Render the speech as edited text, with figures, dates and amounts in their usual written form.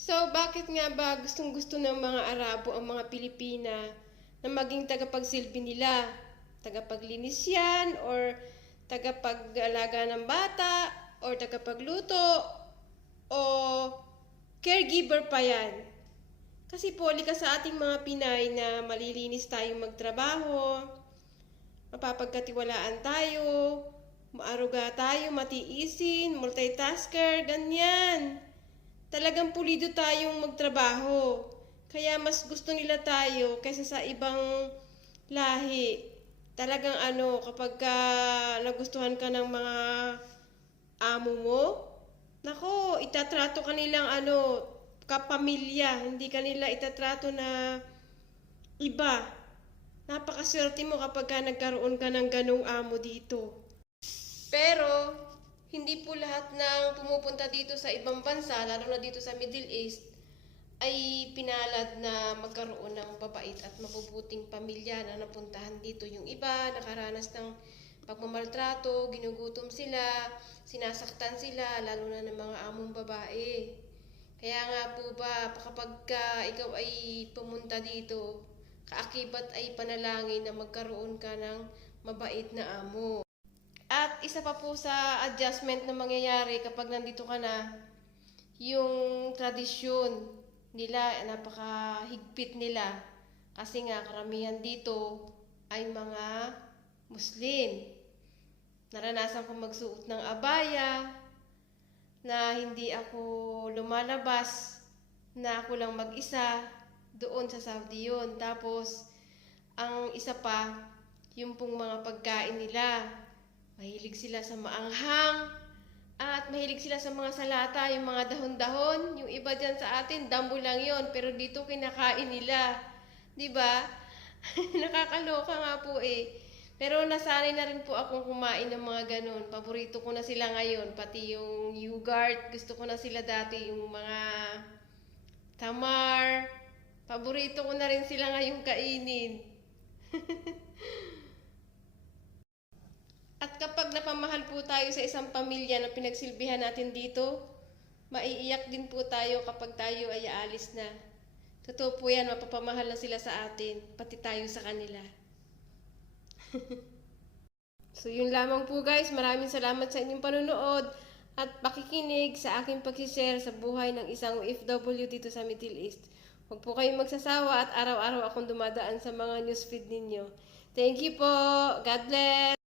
So, bakit nga ba gustong-gusto ng mga Arabo ang mga Pilipina na maging tagapagsilbi nila? Tagapaglinis yan, or tagapag-alaga ng bata, or tagapagluto, o caregiver pa yan? Kasi poli ka sa ating mga Pinay na malilinis tayong magtrabaho, mapapagkatiwalaan tayo, maaruga tayo, matiisin, multitasker, ganyan. Talagang pulido tayong magtrabaho. Kaya mas gusto nila tayo kaysa sa ibang lahi. Talagang kapag nagustuhan ka ng mga amo mo, nako, itatrato ka nilang kapamilya. Hindi ka nila itatrato na iba. Napakaswerte mo kapag nagkaroon ka ng ganong amo dito. Pero, hindi po lahat ng pumupunta dito sa ibang bansa, lalo na dito sa Middle East, ay pinalad na magkaroon ng mabait at mabubuting pamilya na napuntahan dito. Yung iba, nakaranas ng pagmamaltrato, ginugutom sila, sinasaktan sila, lalo na ng mga among babae. Kaya nga po ba, kapag ikaw ay pumunta dito, kaakibat ay panalangin na magkaroon ka ng mabait na amo. At isa pa po sa adjustment na mangyayari kapag nandito ka na, yung tradisyon nila, napakahigpit nila. Kasi nga karamihan dito ay mga Muslim. Naranasan ko magsuot ng abaya, na hindi ako lumalabas, na ako lang mag-isa, doon sa Saudi yun. Tapos, ang isa pa, yung pong mga pagkain nila, mahilig sila sa maanghang, at mahilig sila sa mga salata, yung mga dahon-dahon. Yung iba dyan sa atin, damo lang yon, pero dito kinakain nila. Diba? Nakakaloka nga po eh. Pero nasanay na rin po akong kumain ng mga ganun. Paborito ko na sila ngayon. Pati yung yogurt, gusto ko na sila dati. Yung mga tamar, paborito ko na rin sila ngayong kainin. At kapag napamahal po tayo sa isang pamilya na pinagsilbihan natin dito, maiiyak din po tayo kapag tayo ay aalis na. Totoo po yan, mapapamahal na sila sa atin, pati tayo sa kanila. So yun lamang po guys, maraming salamat sa inyong panonood at pakikinig sa aking pag-share sa buhay ng isang OFW dito sa Middle East. Huwag po kayong magsasawa at araw-araw akong dumadaan sa mga newsfeed ninyo. Thank you po. God bless.